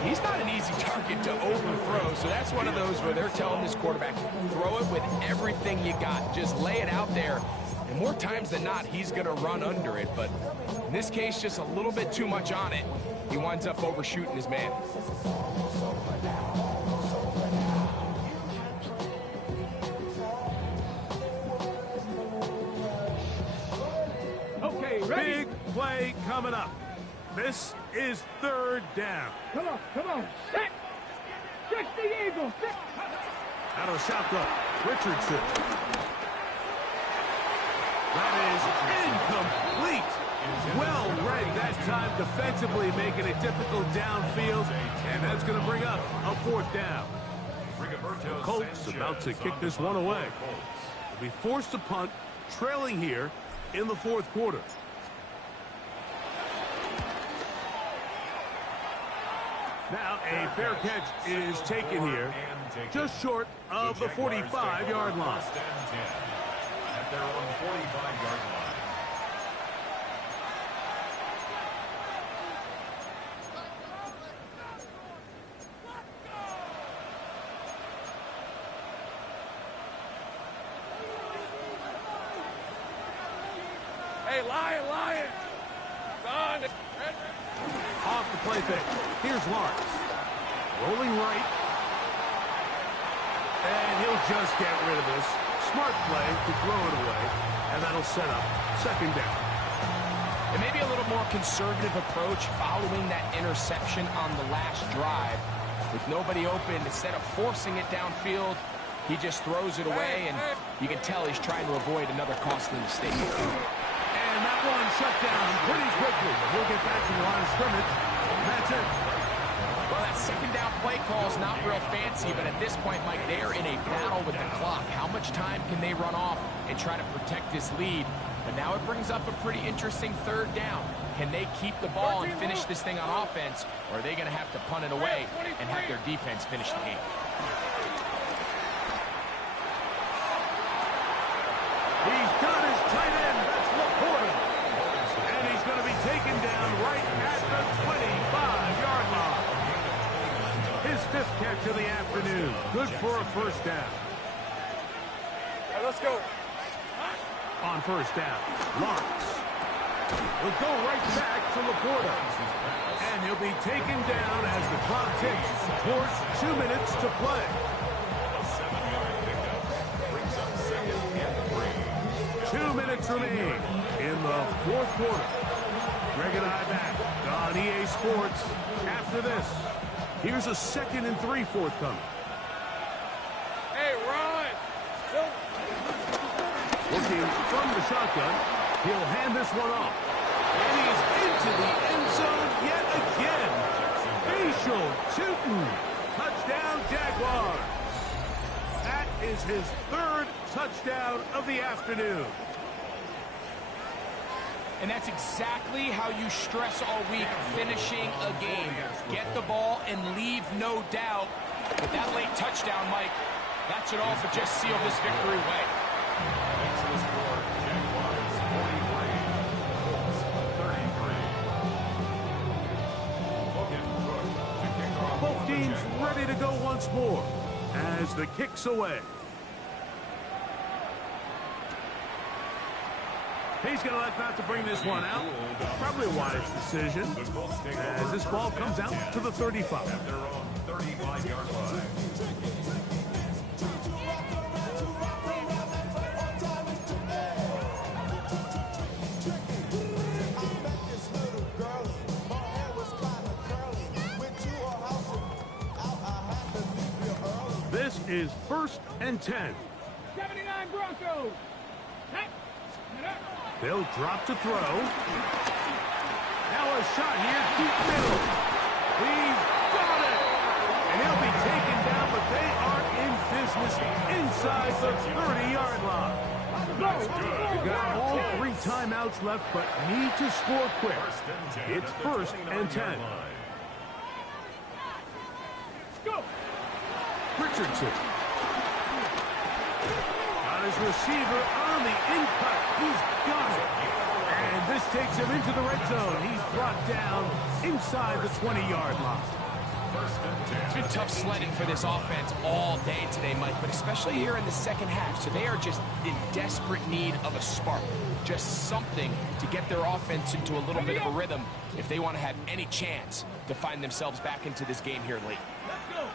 he's not an easy target to overthrow. So that's one of those where they're telling this quarterback, throw it with everything you got. Just lay it out there. And more times than not, he's going to run under it. But in this case, just a little bit too much on it. He winds up overshooting his man. Okay, ready? Big play coming up. This is 3rd down. Come on. Set. Check the eagle. eagle. Out of shotgun, Richardson. That is incomplete. Well read that time defensively, making it difficult downfield, and that's going to bring up a 4th down. The Colts about to kick this one away. They'll be forced to punt, trailing here in the 4th quarter. Now a fair catch is taken here, just short of the 45-yard line. At their own 45-yard line. Hey, Lion! Gone. Off the play fake. Here's Lawrence. Rolling right. And he'll just get rid of this. Smart play to throw it away. And that'll set up 2nd down. And maybe a little more conservative approach following that interception on the last drive. With nobody open, instead of forcing it downfield, he just throws it away, and you can tell he's trying to avoid another costly mistake. And that one shut down pretty quickly. He'll get back to the line of scrimmage. And that's it. Well, that 2nd down play call is not real fancy, but at this point, Mike, they're in a battle with the clock. How much time can they run off and try to protect this lead? But now it brings up a pretty interesting 3rd down. Can they keep the ball and finish this thing on offense, or are they going to have to punt it away and have their defense finish the game? He's got his tight end. That's Laporta. And he's going to be taken down right at the 25-yard line. His 5th catch of the afternoon. Good for a 1st down. All right, let's go. On 1st down, Lawrence. He'll go right back to Laporta. And he'll be taken down as the clock ticks towards 2 minutes to play. A 7-yard pickup brings up 2nd and 3. 2 minutes remaining in the 4th quarter. Greg and I back on EA Sports after this. Here's a 2nd and 3 forthcoming. Hey, Ron. Looking from the shotgun, he'll hand this one off. And he's into the end zone yet again. Facial shooting. Touchdown, Jaguars. That is his 3rd touchdown of the afternoon. And that's exactly how you stress all week, finishing a game. Get the ball and leave no doubt. But that late touchdown, Mike, that should also just seal this victory away. Thanks to the score, Jaguars 43, Colts 33. Both teams ready to go once more as the kick's away. He's going to elect not to bring this one out. Probably a wise decision as this ball comes out to the 35. At their own 35-yard line. This is 1st and 10. 79 Broncos. They'll drop to throw. Now a shot here, deep middle. He's got it. And he'll be taken down, but they are in business inside the 30-yard line. They've got all 3 timeouts left, but need to score quick. It's 1st and 10. Go. Richardson. Got his receiver on the in-cut. He's got it. And this takes him into the red zone. He's brought down inside the 20-yard line. It's been tough sledding for this offense all day today, Mike, but especially here in the second half. So they are just in desperate need of a spark. Just something to get their offense into a little bit of a rhythm if they want to have any chance to find themselves back into this game here late. Let's go.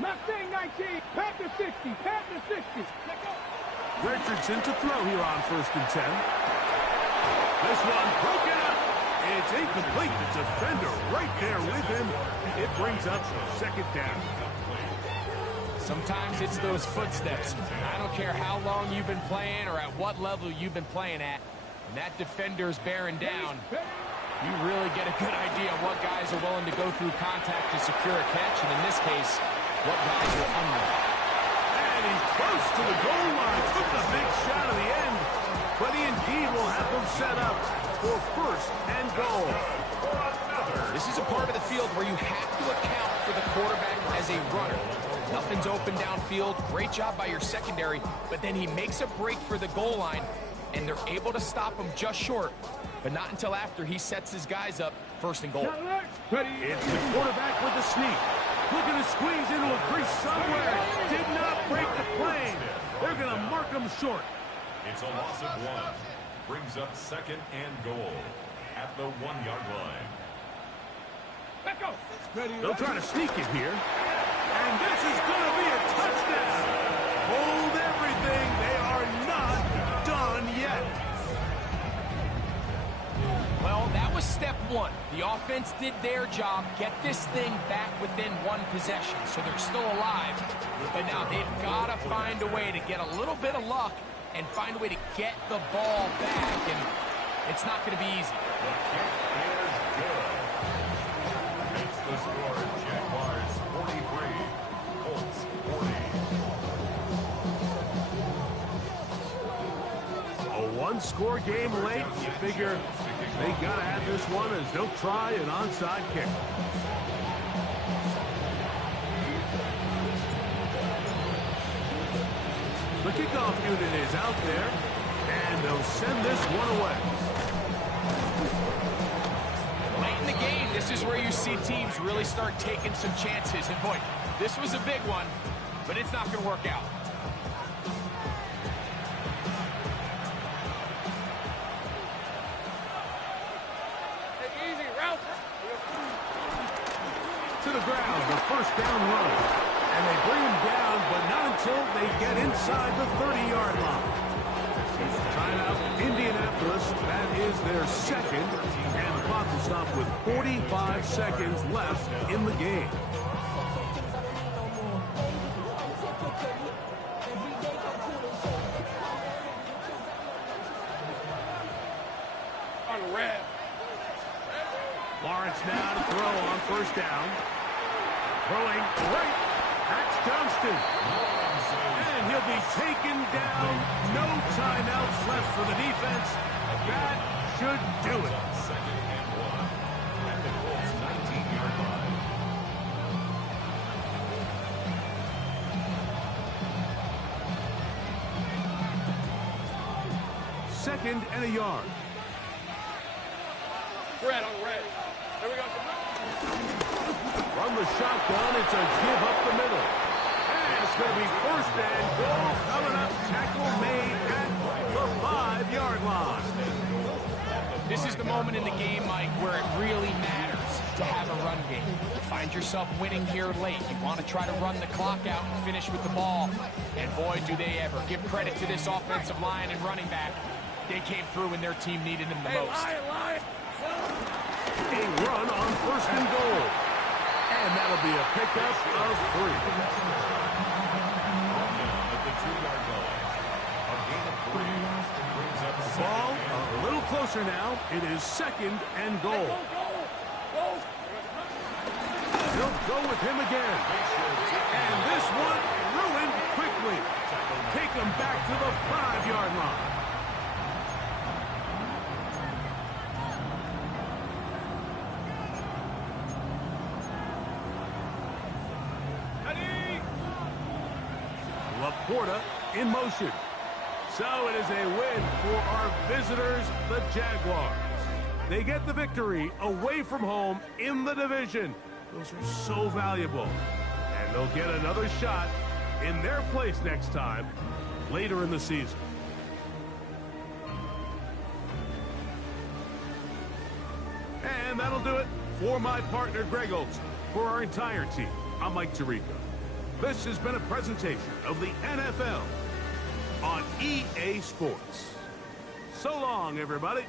Mustang 19. Pat to 60. Pat to 60. Let's go. Richardson to throw here on 1st and 10. This one broken up. It's incomplete. The defender right there with him. It brings up 2nd down. Sometimes it's those footsteps. I don't care how long you've been playing or at what level you've been playing at. When that defender's bearing down, you really get a good idea of what guys are willing to go through contact to secure a catch, and in this case, what guys will unload. And he's close to the goal line. Took the big shot at the end. But he indeed will have them set up for first and goal. This is a part of the field where you have to account for the quarterback as a runner. Nothing's open downfield. Great job by your secondary. But then he makes a break for the goal line, and they're able to stop him just short. But not until after he sets his guys up first and goal. It's the quarterback with the sneak. Looking to squeeze into a crease somewhere. Did not break the plane. They're going to mark him short. It's a loss of 1. Brings up second and goal at the 1-yard line. Back go. They'll try to sneak it here. And this is going to be a touchdown. Hold everything. They are not done yet. Well, that was step 1. The offense did their job, get this thing back within 1 possession, so they're still alive. But now they've got to find a way to get a little bit of luck and find a way to get the ball back, and it's not going to be easy. The kick is good. It's the score. Jaguars 43, Colts 40. A one-score game late. You figure they got to have this one as they'll try an onside kick. The kickoff unit is out there, and they'll send this one away. Late in the game, this is where you see teams really start taking some chances. And boy, this was a big one, but it's not going to work out. To the ground, the first down run. And they bring him down, but not until they get inside the 30-yard line. Timeout, Indianapolis. That is their second. And the clock will stop with 45 seconds left in the game. On red. Lawrence now to throw on first down. Throwing right. That's Johnston. And he'll be taken down. No timeouts left for the defense. That should do it. Second and 1 at the Colts 19-yard line. Second and a yard. Red on red. There we go. From the shotgun, it's a give up the middle. And it's going to be first and goal coming up. Tackle made at the 5-yard line. This is the moment in the game, Mike, where it really matters to have a run game. You find yourself winning here late. You want to try to run the clock out and finish with the ball. And boy, do they ever. Give credit to this offensive line and running back. They came through when their team needed them the most. A run on first and goal. And that'll be a pickup of 3. At the 2-yard line. A gain of 3 brings up Ball a little closer now. It is second and goal. They'll go with him again. And this one ruined quickly. Take him back to the 5-yard line. Laporta in motion. So it is a win for our visitors, the Jaguars. They get the victory away from home in the division. Those are so valuable. And they'll get another shot in their place next time, later in the season. And that'll do it for my partner, Greg Olson. For our entire team, I'm Mike Tirico. This has been a presentation of the NFL on EA Sports. So long, everybody.